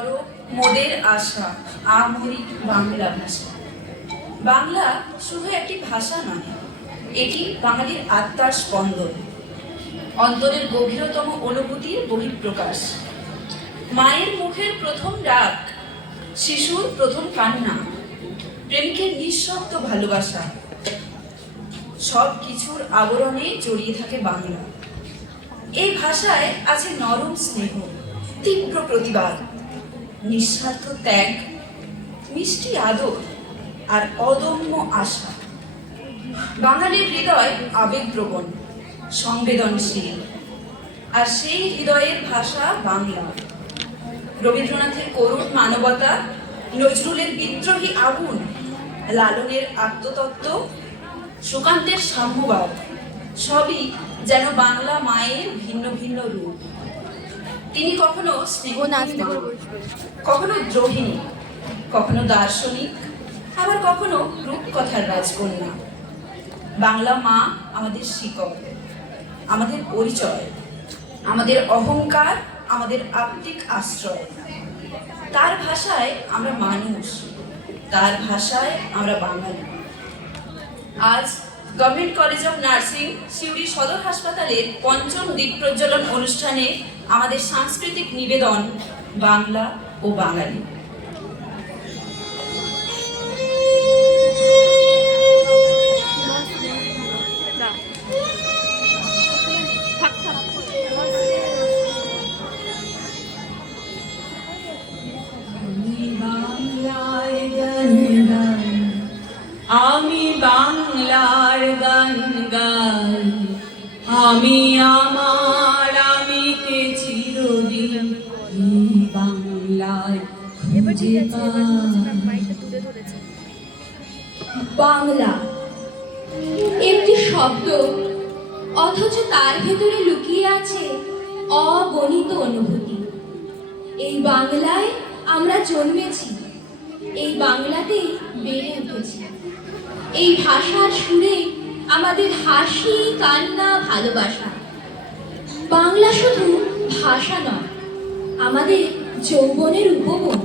গরব মোদের আশা আমরি বাংলা ভাষা। বাংলা শুধু একটি ভাষা নয়, এটি বাঙালির আত্মার স্পন্দন, অন্তরের গভীরতম অনুভূতির বহিঃপ্রকাশ। মায়ের মুখের প্রথম ডাক, শিশুর প্রথম কান্না, প্রেমিকের নিঃশব্দ ভালোবাসা, সব কিছুর আবরণে জড়িয়ে থাকে বাংলা। এই ভাষায় আছে নরম স্নেহ, তীব্র প্রতিবাদ, নিঃস্বার্থ ত্যাগ, মিষ্টি আদর আর অদম্য আশা। বাঙালির হৃদয় আবেগপ্রবণ, সংবেদনশীল, আর সেই হৃদয়ের ভাষা বাংলা। রবীন্দ্রনাথের করুণ মানবতা, নজরুলের বিদ্রোহী আগুন, লালনের আত্মতত্ত্ব, সুকান্তের সাম্যবাদ, সবই যেন বাংলা মায়ের ভিন্ন ভিন্ন রূপ। তিনি কখনো স্নেহময়ী, কখনো দ্রোহিণী, কখনো দার্শনিক, আবার কখনো রূপকথার রাজকন্যা। বাংলা মা আমাদের শিকড়, আমাদের পরিচয়, আমাদের অহংকার, আমাদের আত্মিক আশ্রয়। তার ভাষায় আমরা মানুষ, তার ভাষায় আমরা বাঙালি। আজ government college of nursing Suri সদর হাসপাতালের পঞ্চম দ্বীপ প্রজ্বলন অনুষ্ঠানে আমাদের সাংস্কৃতিক নিবেদন বাংলা ও বাঙালি। আমি বাংলার গান গাই, আমি আমার আমিকে চিরদিন এই বাংলায় খুঁজে পাই। বাংলা একটি শব্দ, অথচ তার ভেতরে লুকিয়ে আছে অগণিত অনুভূতি। এই বাংলায় আমরা জন্মেছি, এই বাংলাতেই বেড়ে উঠেছি। এই ভাষার সুরে আমাদের হাসি, কান্না, ভালোবাসা। বাংলা শুধু ভাষা নয়, আমাদের যৌবনের উপবন,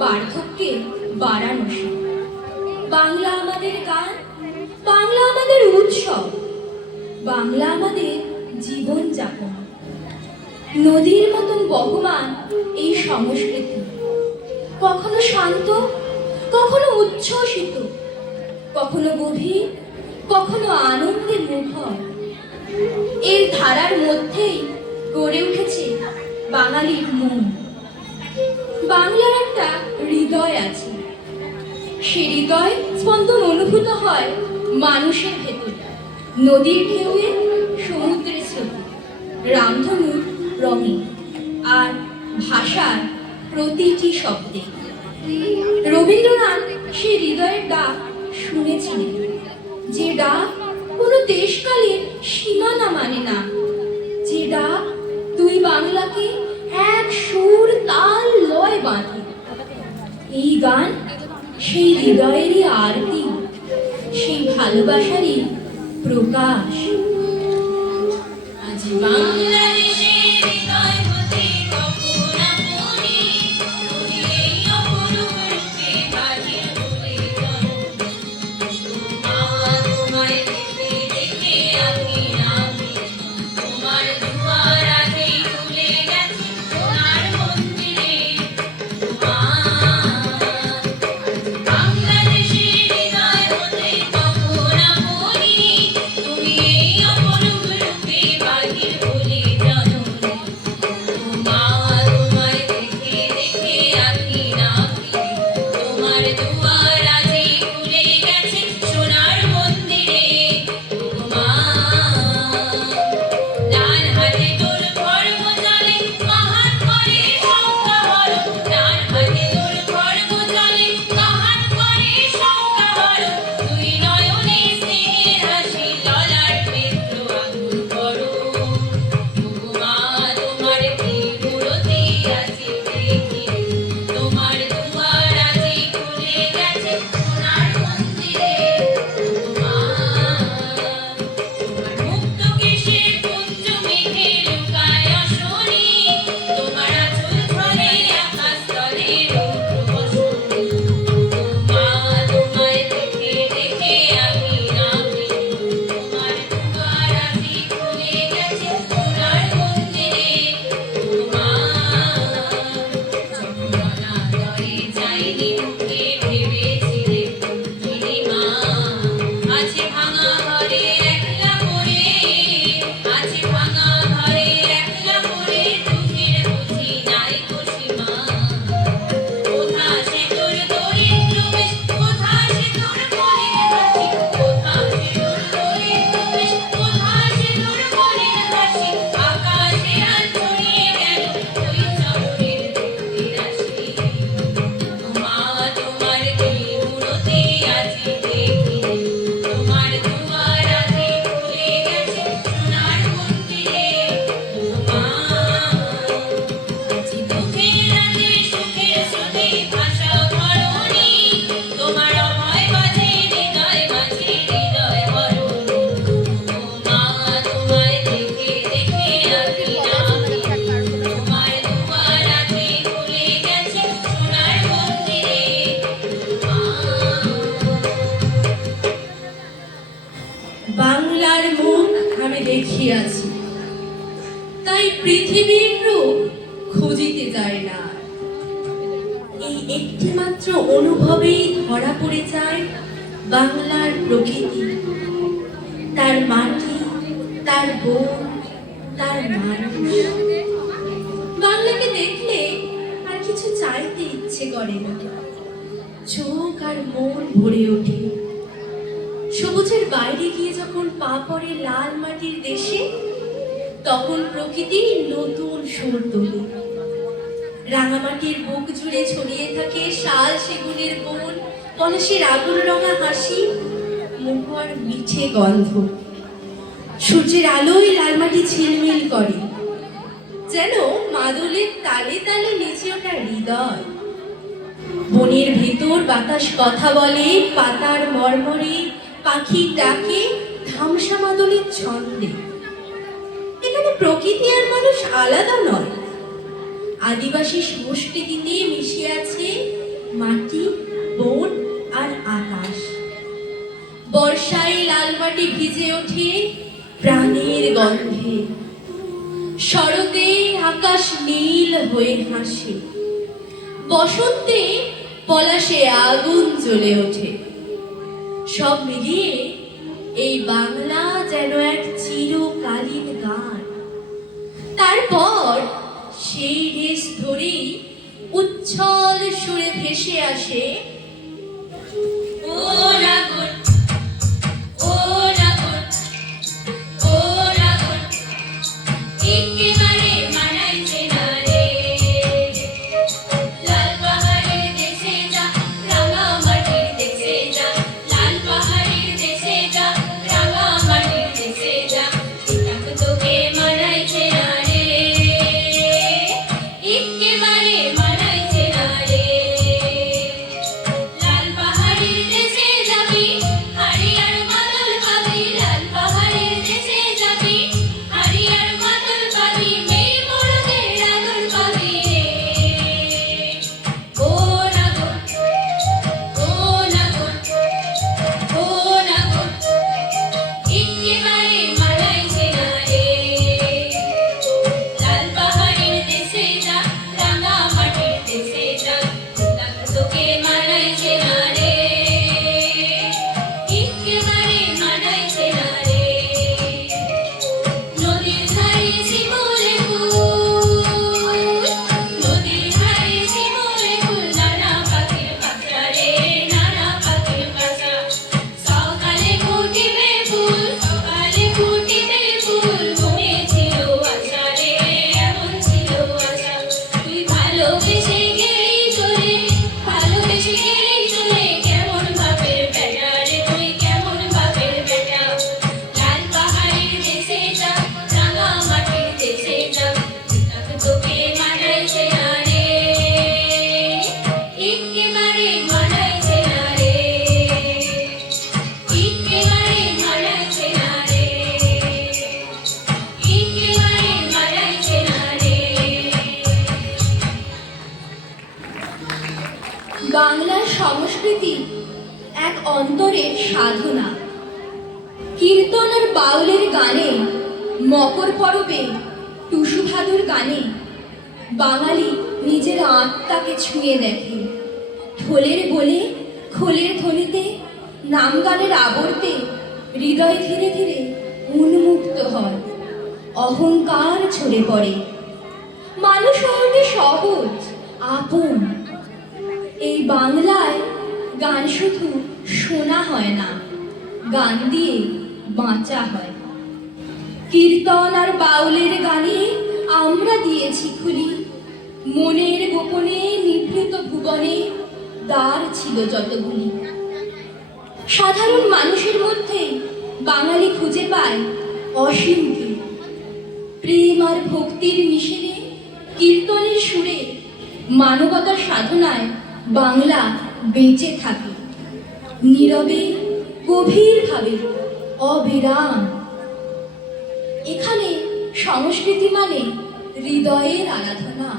বার্ধক্যের বারাণসী। বাংলা আমাদের গান, বাংলা আমাদের উৎসব, বাংলা আমাদের জীবনযাপন। নদীর মতন বহমান এই সংস্কৃতি, কখনো শান্ত, কখনো উচ্ছ্বসিত, কখনো গভীর, কখনো আনন্দে মুখর। এর ধারার মধ্যেই গড়ে উঠেছে বাঙালির মন। বাংলার একটা হৃদয় আছে, সে হৃদয় স্পন্দন অনুভূত হয় মানুষের ভেতর, নদীর ঢেউয়ে, সমুদ্রের স্রোতে, রামধনুর রঙে, আর ভাষার প্রতিটি শব্দে। রবীন্দ্রনাথ সেই হৃদয়ের ডাক শুনেছিলেন, যে ডাক কোনো দেশকালের সীমানা মানে না, যে ডাক দুই বাংলাকে এক সুর তাল লয় বাঁধে। এই গান সেই হৃদয়েরই আরতি, সেই ভালোবাসারই প্রকাশ। আজ বাংলাদেশের হৃদয় হতে কখন আপনি এই অপরূপ রূপে বাহির হলে তোমায় দেখে দেখে আমি নামি, তোমার দুয়ার আগেই খুলে গেছে সোনার মন্দিরে। বাংলাদেশের হৃদয় হতে কখন আপনি তুমি এই অপরূপ রূপে বাহির হলে পৃথিবীর রূপ খুঁজিতে যায় না। এই একটি মাত্র অনুভবেই ধরা পড়ে যায় বাংলার প্রকৃতি, তার মাটি, তার বন, তার মানুষ। বাংলাকে দেখলে আর কিছু চাইতে ইচ্ছে করে না, চোখ আর মন ভরে ওঠে। সবুজের বাইরে গিয়ে যখন পা পড়ে লাল মাটির দেশে, তখন প্রকৃতি নতুন সুর তোলে। রাঙামাটির বুক জুড়ে ছড়িয়ে থাকে শাল সেগুনের বন, পলাশের আগুন রঙা হাসি, মহুয়ার মিঠে গন্ধ। সূর্যের আলোয় লাল মাটি ঝিলমিল করে, যেন মাদলের তালে তালে নেচে ওঠা হৃদয়। বনের ভেতর বাতাস কথা বলে, পাতার মর্মরে, পাখির ডাকে, ধামসা মাদলের ছন্দে। এখানে প্রকৃতি আর মানুষ আলাদা নয়, আদিবাসী সমষ্টিতে মিশে আছে মাটি, বন আর আকাশ। বর্ষায় লাল মাটি ভিজে ওঠে প্রাণের গন্ধে, শরতে আকাশ নীল হয়ে হাসে, বসন্তে পলাশে আগুন জ্বলে ওঠে। সব মিলিয়ে এই বাংলা যেন এক চিরকালীন গান। তারপর সেই রেশ ধরেই উচ্ছল সুরে ভেসে আসে ও রাগন, ও রাগন, ও রাগন, একেবারে মানাইছে না রে। লাল পাহাড়ের দেশে যা, রাঙা মাটির দেশে যা, লাল পাহাড়ের দেশে যা, রাঙা মাটির দেশে যা, এটাক তোকে মানাইছে না রে, একেবারে মানাইছে না রে। লাল পাহাড়ের দেশে যাবি, হারিয়ার মাদল পাবি, লাল পাহাড়ের দেশে যাবি, হারিয়ার মাদল পাবি, মেয়ে মোরগের আদর পাবি রে। ও নাগর, ও নাগর, ও নাগর, একেবারে মানাইছে না রে। লাল পাহাড়ের দেশে যা, রাঙা মাটির দেশে যা, তোকে মানাইছে না রে, একেবারে মানাইছে না রে। নদীর ধারে শিমুলে ফুল, নদীর ধারে শিমুলে ফুল, নানা পাখির বাসা রে, নানা পাখির বাসা। সকালে ফুটিবে ফুল, সকালে ফুটিবে ফুল, মনে ছিল আশা রে, এমন ছিল আশা। তুই ভালোবেসে গেলি চলে, ভালোবেসে গেলি চলে, কেমন বাপের বেটা রে তুই, কেমন বাপের বেটা। লাল পাহাড়ের দেশে যা, রাঙা মাটির দেশে যা, তোকে মানাইছে না রে, একেবারে মানাইছে না রে, একেবারে মানাইছে না রে, একেবারে মানাইছে না রে। বাংলার সংস্কৃতি এক অন্তরের সাধনা। কীর্তন আর বাউলের গানে, মকর পরবে, টুসু ভাদুর গানে বাঙালি নিজের আত্মাকে ছুঁয়ে দেখে। ঢোলের বলে, খোলের ধ্বনিতে, নাম গানের আবর্তে হৃদয় ধীরে ধীরে উন্মুক্ত হয়, অহংকার ঝরে পড়ে। মানুষ হতে সহজ, আপন। এই বাংলায় গান শুধু শোনা হয় না, গান দিয়ে বাঁচা হয়। কীর্তন আর বাউলের গানে আমরা দিয়েছি খুলি, মনের গোপনে নিভৃত ভুবনে দ্বার ছিল যতগুলি। সাধারণ মানুষের মধ্যে বাঙালি খুঁজে পায় অসীমকে। প্রেম আর ভক্তির মিশেলে, কীর্তনের সুরে, মানবতার সাধনায় বাংলা বেঁচে থাকে, নীরবে, গভীরভাবে, অবিরাম। এখানে সংস্কৃতি মানে হৃদয়ের আরাধনা।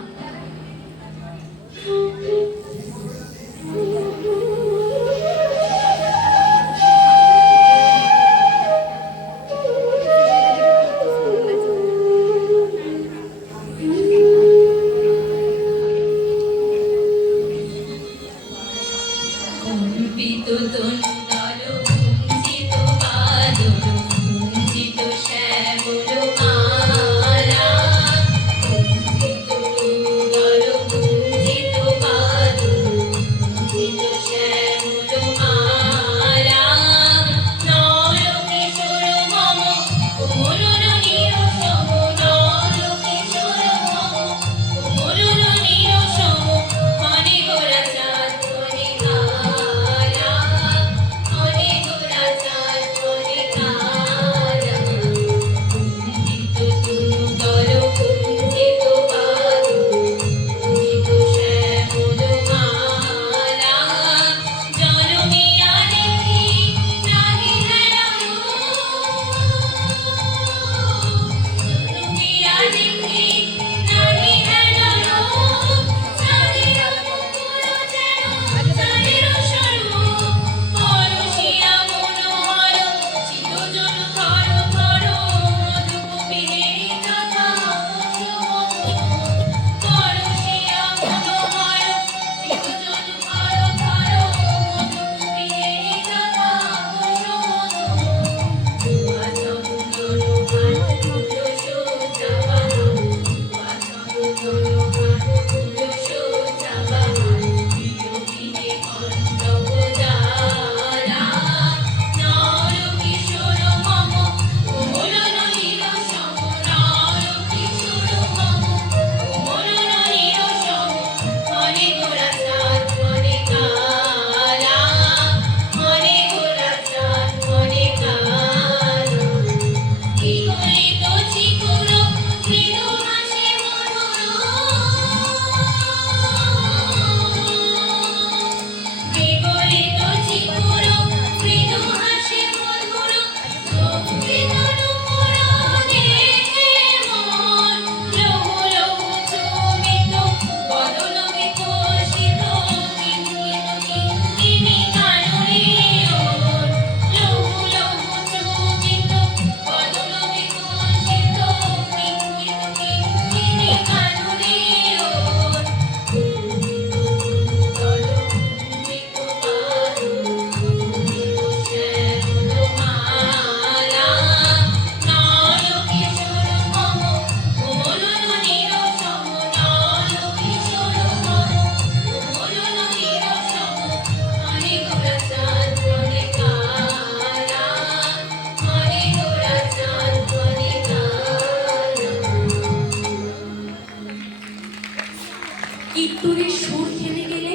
কীর্তনের সুর থেমে গেলে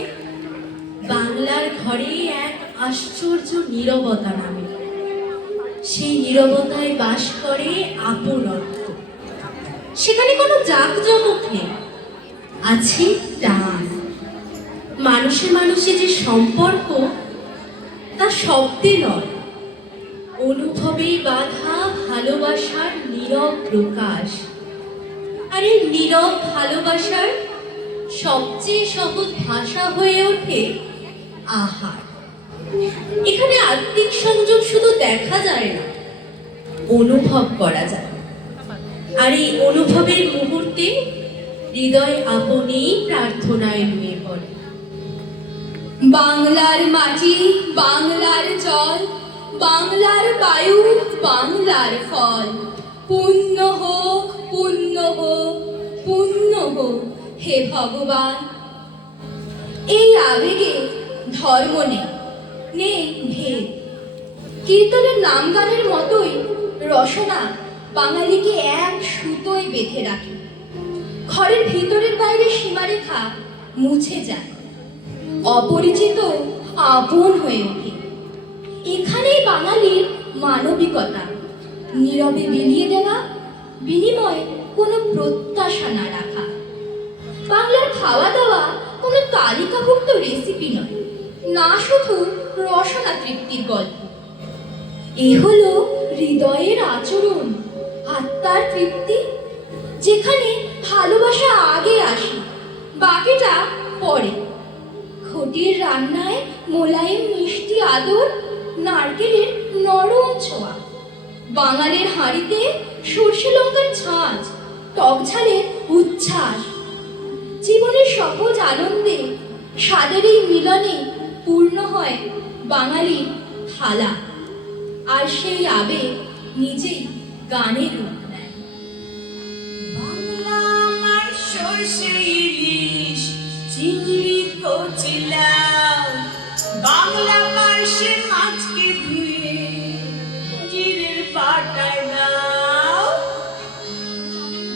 বাংলার ঘরে এক আশ্চর্য নীরবতা নামে। সেই নীরবতায় বাস করে আপনত্ব। সেখানে কোনো জাঁকজমক নেই, আছে টান। মানুষে মানুষে যে সম্পর্ক, তা শব্দে নয়, অনুভবে বাঁধা ভালোবাসার নীরব প্রকাশ। আর এই নীরব ভালোবাসার সবচেয়ে সহজ ভাষা হয়ে ওঠে আহার। এখানে আত্মিক সংযোগ শুধু দেখা যায় না, অনুভব করা যায়। আর এই অনুভবের মুহূর্তে হৃদয় আপনেই প্রার্থনায় নুয়ে পড়ে। বাংলার মাটি, বাংলার জল, বাংলার বায়ু, বাংলার ফল, পুণ্য হোক, পুণ্য হোক, পুণ্য হোক হে ভগবান। এই আবেগে ধর্ম নেই, নেই ভেদ। কীর্তনের নাম গানের মতোই রসনা বাঙালিকে এক সুতোয় বেঁধে রাখে। ঘরের ভিতরের বাইরে সীমারেখা মুছে যায়, অপরিচিত আপন হয়ে ওঠে। এখানেই বাঙালির মানবিকতা, নীরবে বিলিয়ে দেওয়া, বিনিময়ে কোনো প্রত্যাশা না রাখা। বাংলার খাওয়া দাওয়া কোনো তালিকাভুক্ত রেসিপি নয়, না শুধু রসনা তৃপ্তির গল্প। এ হলো হৃদয়ের আচরণ, আত্মার তৃপ্তি, যেখানে ভালোবাসা আগে আসে, বাকিটা পরে। ঘটির রান্নায় মোলায়েম মিষ্টি আদর, নারকেলের নরম ছোঁয়া। বাঙালির হাঁড়িতে সর্ষে লঙ্কার ঝাঁঝ, টক ঝালের উচ্ছ্বাস। জীবনের সহজ আনন্দে, স্বাদের এই মিলনে পূর্ণ হয় বাঙালির থালা। আর সেই আবেগ নিজেই গানের রূপ নেয়। বাংলা আমার সর্ষে ইলিশ চিংড়ি কচি লাউ, বাংলা পার্শে মাছকে ধুয়ে জিরের বাটায় দাও।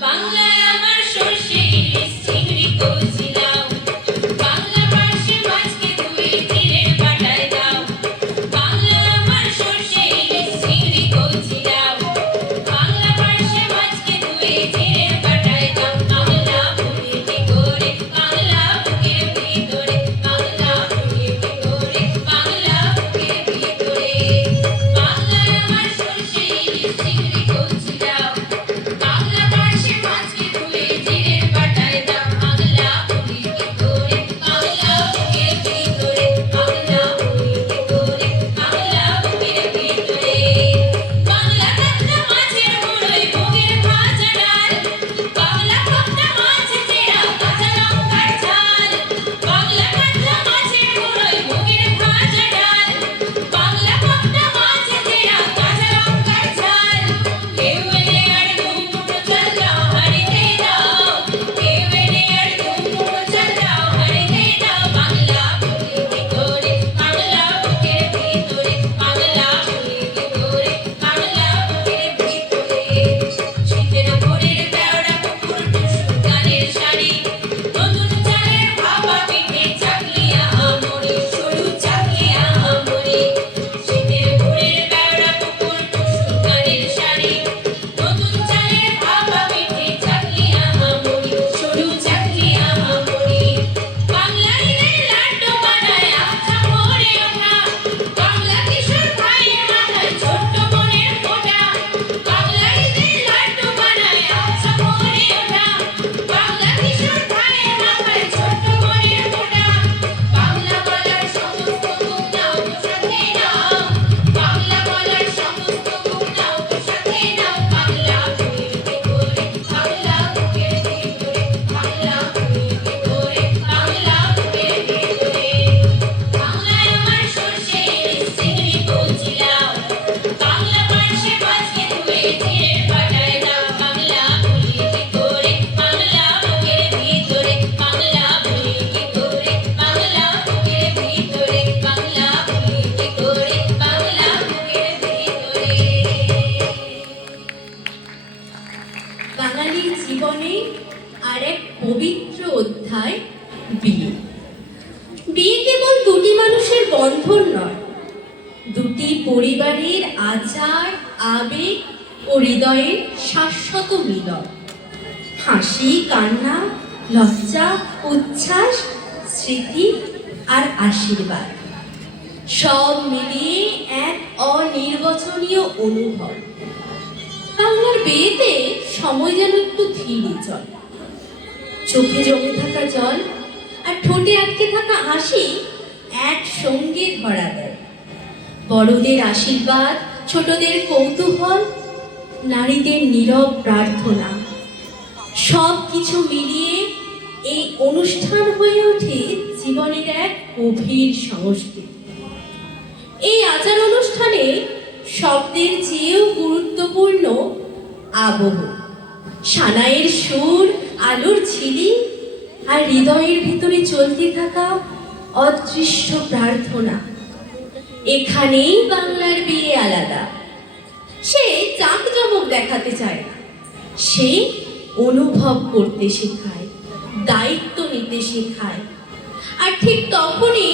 বাংলায় আমার সর্ষে ইলিশ চিংড়ি কচি লাউ, বাংলা পার্শে মাছকে ধুয়ে জিরের বাটায় দাও। বাংলা আমার সর্ষে ইলিশ চিংড়ি কচি লাউ, বাংলা পার্শে মাছকে ধুয়ে জিরের বাটায় দাও। বাংলা বুকে কি করে, বাংলা বুকের ভিতরে, বাংলা বুকে কি করে, বাংলা বুকের ভিতরে। বাংলায় আমার সর্ষে ইলিশ চিংড়ি কচি লাউ, বাংলা পার্শে মাছকে ধুয়ে জিরের বাটায় দাও। বাংলা বুকে কি করে, বাংলা বুকের ভিতরে, বাংলা বুকে কি করে, বাংলা বুকের ভিতরে। বাংলা কাতলা মাছের মুড়োয় মুগের ভাজা ডাল, বাংলা কাতলা মাছ চেরা কাঁচা লঙ্কার ঝাল। বাংলা কাতলা মাছের মুড়োয় মুগের ভাজা ডাল, বাংলা কাতলা মাছ চেরা কাঁচা লঙ্কার ঝাল। কেউ এলে আর দুমুঠো চাল দাও হাঁড়িতে দাও, কেউ এলে আর দুমুঠো চাল দাও হাঁড়িতে দাও। বাংলা বুকে কি করে, বাংলা বুকের ভিতরে, বাংলা বুকে কি করে, বাংলা বুকের ভিতরে। শীতের ভোরের বেওড়া পুকুর টুসু গানের শাড়ি, নতুন চালের ভাপা পিঠে চাকলিয়া আমরি, সরু চাকলিয়া আমরি। শীতের ভোরের বেওড়া পুকুর টুসু গানের শাড়ি, নতুন চালের ভাপা পিঠে চাকলিয়া আমরি, সরু চাকলিয়া আমরি। বাংলা ঈদের লাড্ডু বানায় আবছা ভোরে ওঠা, বাংলা কিশোর ভাইয়ের মাথায় ছোট্ট বোনের ফোঁটা। বাংলা ঈদের লাড্ডু বানায় আবছা ভোরে ওঠা, বাংলা কিশোর ভাইয়ের মাথায় ছোট্ট বোনের ফোঁটা। বাংলা বলার সমস্ত গুণ নাও তো সাথে নাও, বাংলা বলার সমস্ত গুণ নাও তো সাথে নাও। বাংলা বুকের ভিতরে, বাংলা বুকের ভিতরে, বাংলা বুকের ভিতরে, বাংলা বুকের ভিতরে। বাংলায় আমার সর্ষে ইলিশ চিংড়ি কচি লাউ, বাংলা পার্শে মাছকে ধুয়ে জিরের বাটায় দাও। বাংলা বুকে কি করে, বাংলা বুকের ভিতরে, বাংলা বুকে কি করে, বাংলা বুকের ভিতরে, বাংলা বুকে কি করে, বাংলা বুকের ভিতরে। বাঙালির জীবনে আর এক পবিত্র অধ্যায় বিয়ে। বিয়ে কেবল দুটি মানুষের বন্ধন নয়, দুটি পরিবারের আচার, আবেগ ও হৃদয়ের শাশ্বত মিলন। হাসি, কান্না, লজ্জা, উচ্ছ্বাস, স্মৃতি আর আশীর্বাদ সব মিলিয়ে এক অনির্বচনীয় অনুভব। বাংলার বিয়েতে সময় যেন একটু ধীরে চলে। চোখে জমে থাকা জল আর ঠোঁটে আটকে থাকা হাসি একসঙ্গে ধরা দেয়। বড়দের আশীর্বাদ, ছোটদের কৌতূহল, নারীদের নীরব প্রার্থনা, সব কিছু মিলিয়ে এই অনুষ্ঠান হয়ে ওঠে জীবনের এক গভীর সংস্কৃতি। এই আচার অনুষ্ঠানে শব্দের চেয়েও গুরুত্বপূর্ণ আবহ, সানাইয়ের সুর, আলোর ঝিলি আর হৃদয়ের ভিতরে চলতে থাকা অদৃশ্য প্রার্থনা। এখানেই বাংলার বিয়ে আলাদা। সে জাঁকজমক দেখাতে চায় না, সে অনুভব করতে শেখায়, দায়িত্ব নিতে শেখায়। আর ঠিক তখনই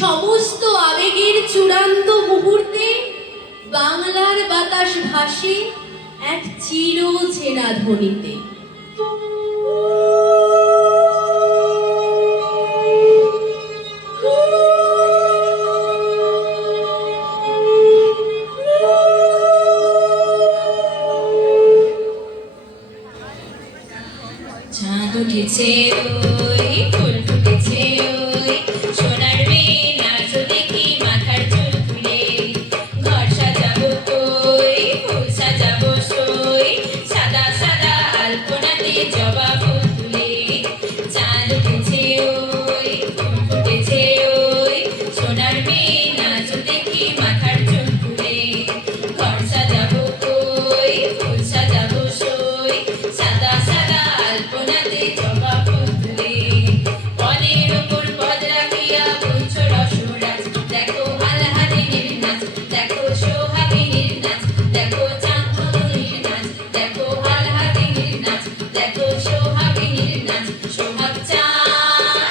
সমস্ত আবেগের চূড়ান্ত মুহূর্তে বাংলার বাতাস ভাসে এক চির চেনা ধ্বনিতে। চাঁদ উঠেছে ওই, ফুল ফুটেছে ওই, সোনার মেয়ে নাচো দেখি মাথার চুল তুলে। ঘর সাজাবো কই, ফুল সাজাবো সই, সাদা সাদা আলপনাতে জবা ফুল তুলে। চাঁদ উঠেছে ওই, ফুল ফুটেছে ওই, সোনার মেয়ে নাচো দেখি মাথার চুল তুলে। ঘর সাজাবো কই, ফুল সাজাবো সই, সাদা সাদা আলপনাতে জবা ফুল তুলে। পদের ওপর পদ রাখিয়া বুনছো রসরাজ, দেখো আলহাদিনীর নাচ, দেখো সোহাগিনীর নাচ, দেখো চাঁদমণির নাচ, দেখো আলহাদিনীর নাচ, দেখো সোহাগিনীর নাচ। সোহাগ চাঁদ,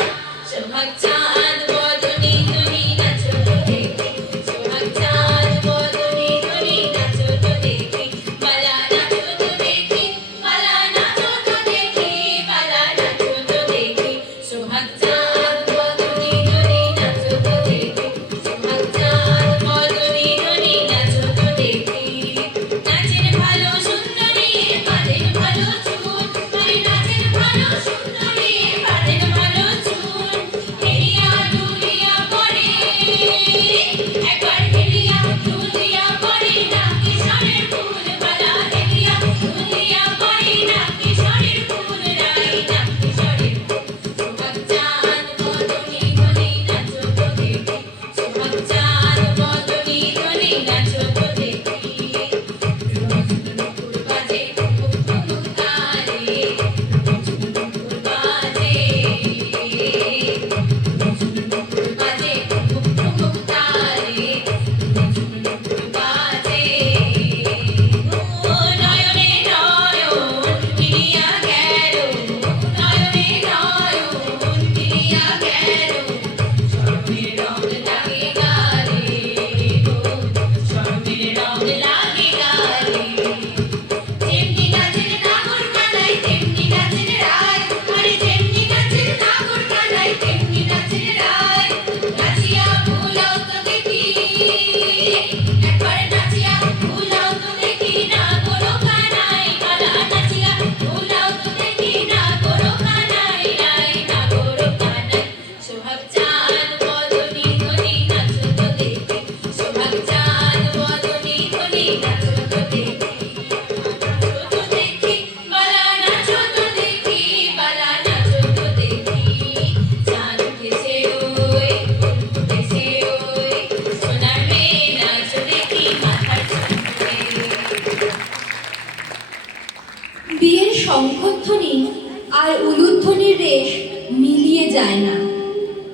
সোহাগ চাঁদ বদনী তুমি নাচো তো দেখি, সোহাগ চাঁদ বদনী তুমি নাচো তো দেখি। বালা নাচো তো দেখি, বালা নাচো তো দেখি, বালা নাচো তো দেখি। সোহাগ চাঁদ বদনী তুমি নাচো তো দেখি, সোহাগ চাঁদ বদনী তুমি নাচো তো দেখি। নাচের ভালো সুন্দরী, বাঁধের ভালো চুল, আরে নাচের ভালো সুন্দরী, বাঁধের ভালো চুল। হেলিয়া দুলিয়া পড়ে, একবার হেলিয়া দুলিয়া পড়ে, নাকি সরের ফুল বালা। হেলিয়া দুলিয়া পড়ে, নাকি সরের ফুল রাই, নাকি সরের ফুল। সোহাগ চাঁদ বদনী ধনী নাচো তো দেখি, সোহাগ চাঁদ বদনী ধনী নাচো তো দেখি। নুপুর বাজে ঠুমুক ঠুমুক তালে, নুপুর বাজে, নুপুর বাজে ঠুমুক ঠুমুক তালে, নুপুর বাজে। ও নয়নে নয়ন মিলিয়া গেল, নয়নে নয়ন মিলিয়া গেল, শরমের রং লাগে গালে গো, শরমের রং লাগে গালে। যেমনি গাছের নাগর কানাই তেমনি গাছের রায়, আরে যেমনি গাছের নাগর কানাই তেমনি গাছের রায়। নাচিয়া ভুলাও তো দেখি, একবার নাচিয়া ভুলাও তো দেখি, নাগর কানাই বালা। নাচিয়া ভুলাও তো দেখি, নাগর কানাই রাই, নাগর কানাই। সোহাগ চাঁদ বদনী ধনী নাচো তো দেখি, সোহাগ চাঁদ বদনী ধনী নাচো তো দেখি। নাচো তো দেখি, বালা নাচো তো দেখি, বালা নাচো তো দেখি। চাঁদ উঠেছে ওই, ফুল ফুটেছে ওই, সোনার মেয়ে নাচো দেখি মাথার চুল তুলে। বিয়ের শঙ্খধ্বনি আর উলুধ্বনির রেশ মিলিয়ে যায় না।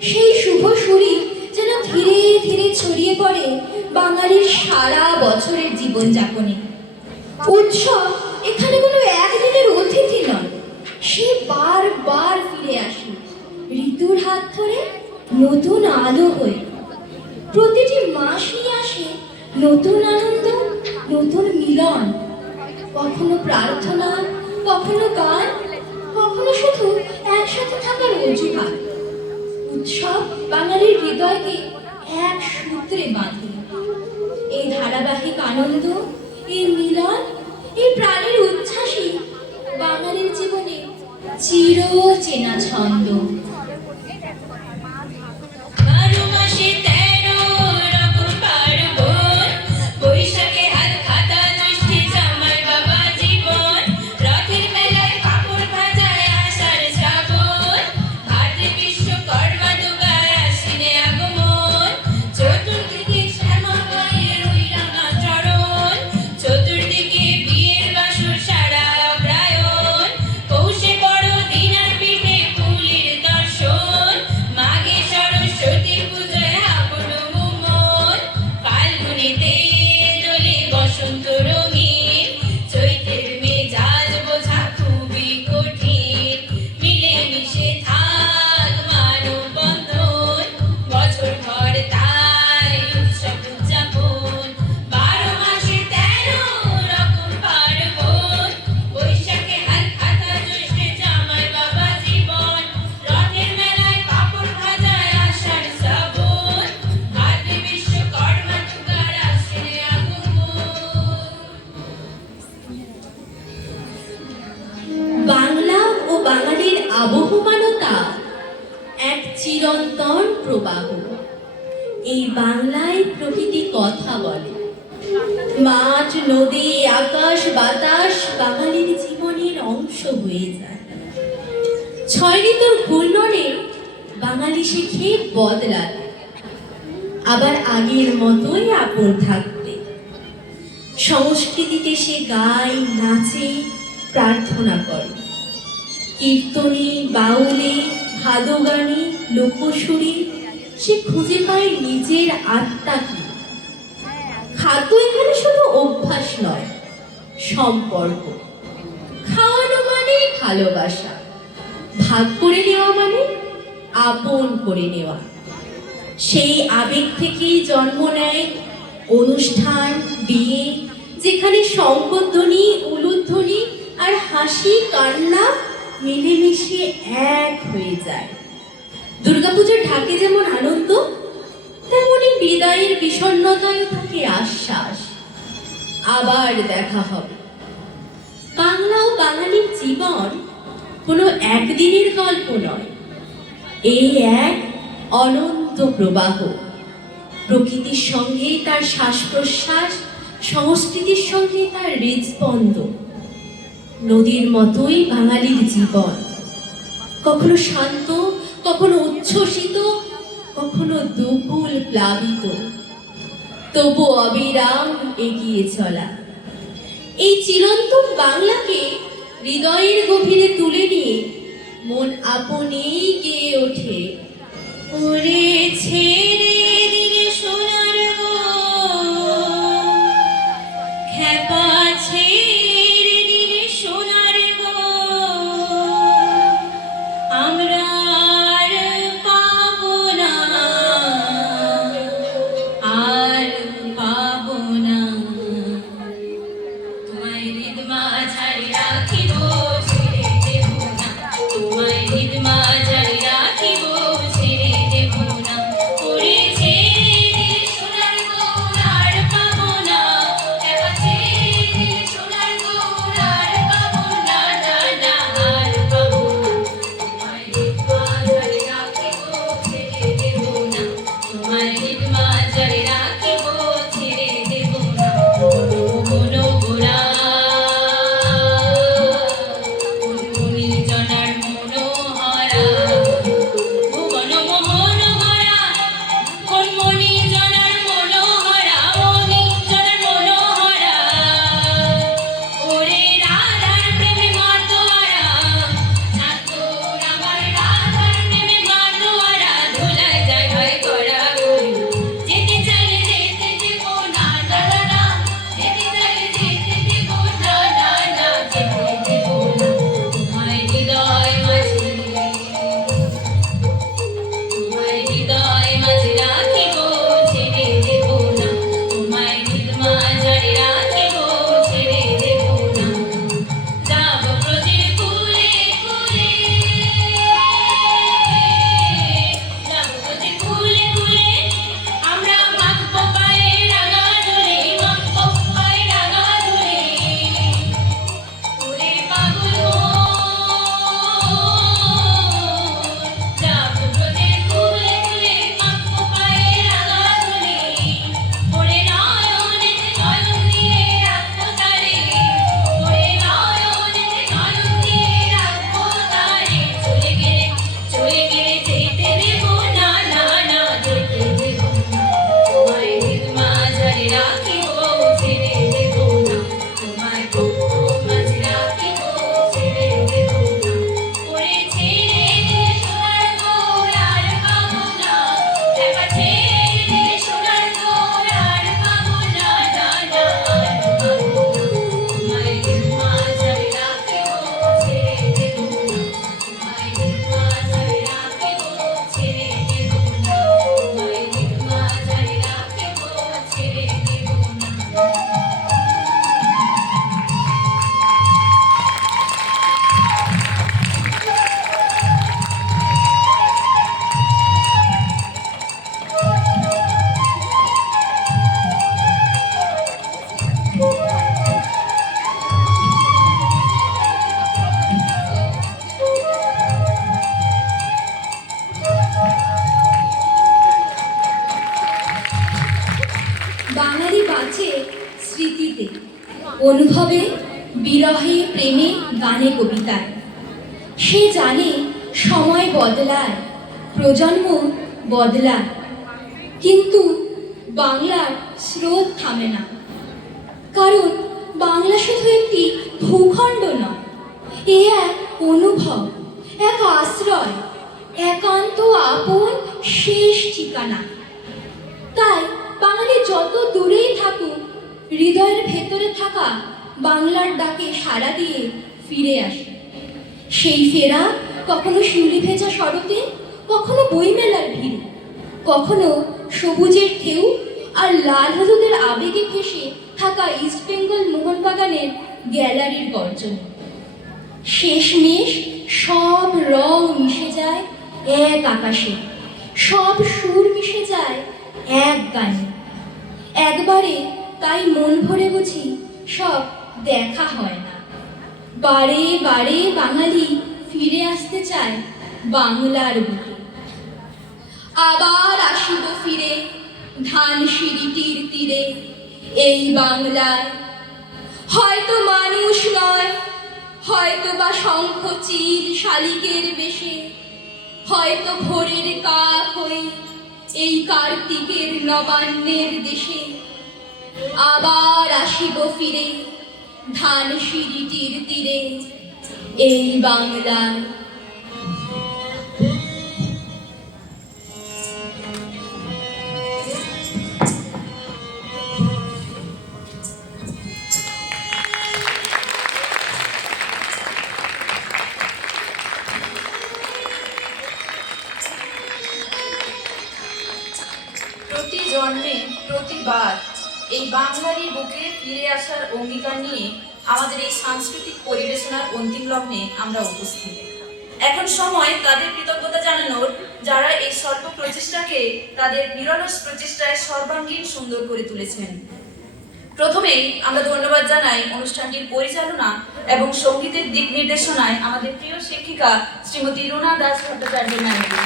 সেই শুভ সুরই যেন ধীরে ধীরে ছড়িয়ে পড়ে বাঙালির সারা বছরের জীবনযাপনে। উৎসব এখানে কোনো একদিনের অতিথি নয়, সে বারবার ফিরে আসে ঋতু মৃত্যুর হাত ধরে নতুন আলো হয়ে। প্রতিটি মাস নিয়ে আসে নতুন আনন্দ, নতুন মিলন, কখনো প্রার্থনা, কখনো গান, কখনো শুধু একসাথে থাকার অজুহাত। উৎসব বাঙালির হৃদয়কে এক সূত্রে বাঁধে। এই ধারাবাহিক আনন্দ, এই মিলন, এই প্রাণের উচ্ছ্বাসই বাঙালির জীবনে চির চেনা ছন্দ। 12 মাসে 13 রকম পার্বণ, বৈশাখে হাত খাতা, জ্যৈষ্ঠে জামাই বাবা জীবন, রথের মেলায় কাপড় ভাজায় আষাঢ় শ্রাবণ, ভাদ্রে বিশ্বকর্মা দুর্গায় আশ্বিনে আগমন, চতুর্দিকে শ্যামা মায়ের ওই রাঙা চরণ, চতুর্দিকে বিয়ের বাসর সারা অগ্রায়ণ, পৌষে বড়দিন আর পিঠে পুলির দর্শন, মাঘে সরস্বতী পূজায় হাবুডু মুমন, ফাল্গুনেতে দোলে বসন্ত রঙিন, চৈতের মেজাজ বোঝা খুবই কঠিন, মিলেমিশে থাক মানব বন্ধন, বছর ভর তাই উৎসব উদযাপন। 12 মাসে 13 রকম পার্বণ, বৈশাখে হাত খাতা, জ্যৈষ্ঠে জামাই বাবা জীবন, রথের মেলায় কাপড় ভাজায় আষাঢ় শ্রাবণ, ভাদ্রে বিশ্বকর্মা দুর্গার আশ্বিনে আগমন। বাংলা ও বাঙালির আবহমানতা এক চিরন্তন প্রবাহ। এই বাংলায় প্রকৃতি কথা বলে। মাঠ, নদী, আকাশ, বাতাস বাঙালির জীবনের অংশ হয়ে যায়। 6 ঋতুর ঘূর্ণনে বাঙালি শেখে বদলাতে, আবার আগের মতোই আপন থাকতে। সংস্কৃতিতে সে গায়, নাচে, প্রার্থনা করে। কীর্তনে, বাউলে, ভাদু গানে, লোকসুরে সে খুঁজে পায় নিজের আত্মাকে। খাদ্য এখানে শুধু অভ্যাস নয়, সম্পর্ক। খাওয়ানো মানে ভালোবাসা, ভাগ করে নেওয়া মানে আপন করে নেওয়া। সেই আবেগ থেকেই জন্ম নেয় অনুষ্ঠান, বিয়ে, যেখানে শঙ্খধ্বনি, উলুধ্বনি আর হাসি কান্না মিলেমিশে এক হয়ে যায়। দুর্গাপুজোর ঢাকে যেমন আনন্দ, তেমনি বিদায়ের বিষণ্ণতায় থাকে আশ্বাস, আবার দেখা হবে। বাংলা ও বাঙালির জীবন কোনো একদিনের গল্প নয়, এই এক অনন্ত প্রবাহ। প্রকৃতির সঙ্গে তার শ্বাস প্রশ্বাস, সংস্কৃতির সঙ্গে তার হৃদস্পন্দন। নদীর মতোই বাঙালির জীবন, কখনো শান্ত, কখনো উচ্ছ্বসিত, কখনো দুকুল প্লাবিত, তবু অবিরাম এগিয়ে চলা। এই চিরন্তন বাংলাকে হৃদয়ের গভীরে তুলে নিয়ে মন আপনেই গেয়ে ওঠে, ওরে ছেড়ে দিলে সোনার গো, খ্যাপা ছেড়ে দিলে সোনার গো, আমরা আর পাবো না, আর পাবো না। তোমায় হৃদমা ছাড়ি রাখিব, ছেড়ে দেব না, তোমায় হৃদমা ছাড়ি রাখিব, ছেড়ে দেব না। ওরে ছেড়ে দিলে সোনার গো, আর পাবো না, একা ছেড়ে দিলে সোনার গো, আর পাবো না, না না আর পাবো না। তোমায় হৃদমা ছাড়ি রাখিব, ছেড়ে দেব না, তোমায় হৃদমা ছাড়ি রাখিব, ছেড়ে দেব না। কোনো গোড়া নির্জনার মনোহরা গানে কবিতায়। সে জানে সময় বদলায়, প্রজন্ম বদলায়, কিন্তু বাংলার স্রোত থামে না। কারণ বাংলা শুধু একটি ভূখণ্ড নয়, এ এক অনুভব, এক আশ্রয়, একান্ত আপন শেষ ঠিকানা। তাই বাঙালি যত দূরেই থাকুক, হৃদয়ের ভেতরে থাকা বাংলার ডাকে সাড়া দিয়ে ফিরে আসে। সেই ফেরা কখনো শিউলি ভেজা শরতে, কখনো বইমেলার ভিড়ে, কখনো সবুজের ঢেউ আর লাল হলুদের আবেগে ভেসে থাকা ইস্ট বেঙ্গল মোহনবাগানের গ্যালারির গর্জনে। শেষমেশ সব রং মিশে যায় এক আকাশে, সব সুর মিশে যায় এক গানে। একবারে তাই মন ভরে বুঝি সব দেখা হয় না। বারে বারে বাঙালি ফিরে আসতে চায় বাংলার বুকে। আবার আসিব ফিরে ধানসিঁড়িটির তীরে, এই বাংলায় হয়তো মানুষ নয়, হয়তো বা শঙ্খ চিল শালিকের বেশে, হয়তো ভোরের কাক হয়ে এই কার্তিকের নবান্নের দেশে। আবার আসিব ফিরে ধানসিঁড়িটির তীরে, এই বাংলায়। প্রতি জন্মে প্রতিবার এই বাংলারই বুকে ফিরে আসার অঙ্গীকার নিয়ে আমাদের এই সাংস্কৃতিক পরিবেশনার অন্তিম লগ্নে আমরা উপস্থিত। এখন সময় তাদের কৃতজ্ঞতা জানানোর, যারা এই স্বল্প প্রচেষ্টাকে তাদের নিরলস প্রচেষ্টায় সর্বাঙ্গীন সুন্দর করে তুলেছেন। প্রথমেই আমরা ধন্যবাদ জানাই অনুষ্ঠানটির পরিচালনা এবং সঙ্গীতের দিক নির্দেশনায় আমাদের প্রিয় শিক্ষিকা শ্রীমতী রুনা দাস ভট্টাচার্য ম্যামকে,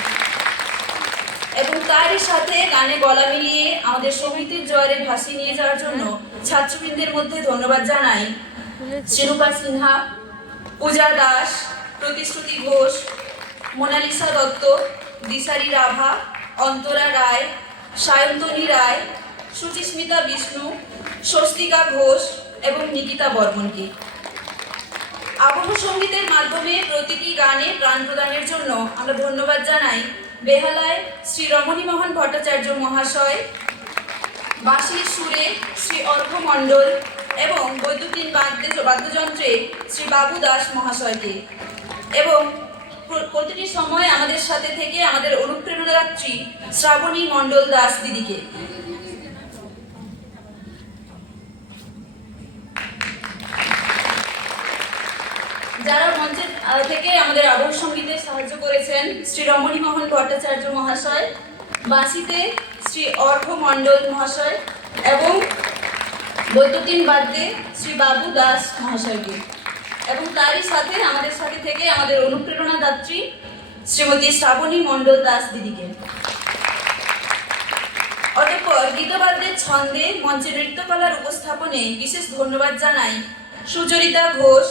এবং তারই সাথে গানে গলা মিলিয়ে আমাদের সঙ্গীতের জোয়ারে ভাসিয়ে নিয়ে যাওয়ার জন্য ছাত্রবৃন্দের মধ্যে ধন্যবাদ জানাই শিরূপা সিনহা, পূজা দাস, প্রতিশ্রুতি ঘোষ, মোনালিসা দত্ত, দিশারি রাভা, অন্তরা রায়, সায়ন্তনী রায়, সুচিস্মিতা বিষ্ণু, স্বস্তিকা ঘোষ এবং নিকিতা বর্মনকে। আবহ সঙ্গীতের মাধ্যমে প্রতিটি গানে প্রাণ প্রদানের জন্য আমরা ধন্যবাদ জানাই বেহালায় শ্রী রমণীমোহন ভট্টাচার্য মহাশয়, বাঁশির সুরে শ্রী অর্ঘ মণ্ডল এবং বৈদ্যুতিন বাদ্যযন্ত্রে শ্রী বাবু দাস মহাশয়কে, এবং প্রতিটি সময় আমাদের সাথে থেকে আমাদের অনুপ্রেরণাদাত্রী শ্রাবণী মণ্ডল দাস দিদিকে। যারা মঞ্চের থেকে আমাদের আবহ সঙ্গীতে সাহায্য করেছেন শ্রী রমণীমোহন ভট্টাচার্য মহাশয়, বাঁশিতে শ্রী অর্ঘ মণ্ডল মহাশয় এবং বৈদ্যুতিন বাদ্যে শ্রী বাবু দাস মহাশয়কে, এবং তারই সাথে আমাদের সাথে থেকে আমাদের অনুপ্রেরণাদাত্রী শ্রীমতী শ্রাবণী মণ্ডল দাস দিদিকে। অতঃপর গীতবাদ্যের ছন্দে মঞ্চে নৃত্যকলার উপস্থাপনে বিশেষ ধন্যবাদ জানাই সুচরিতা ঘোষ,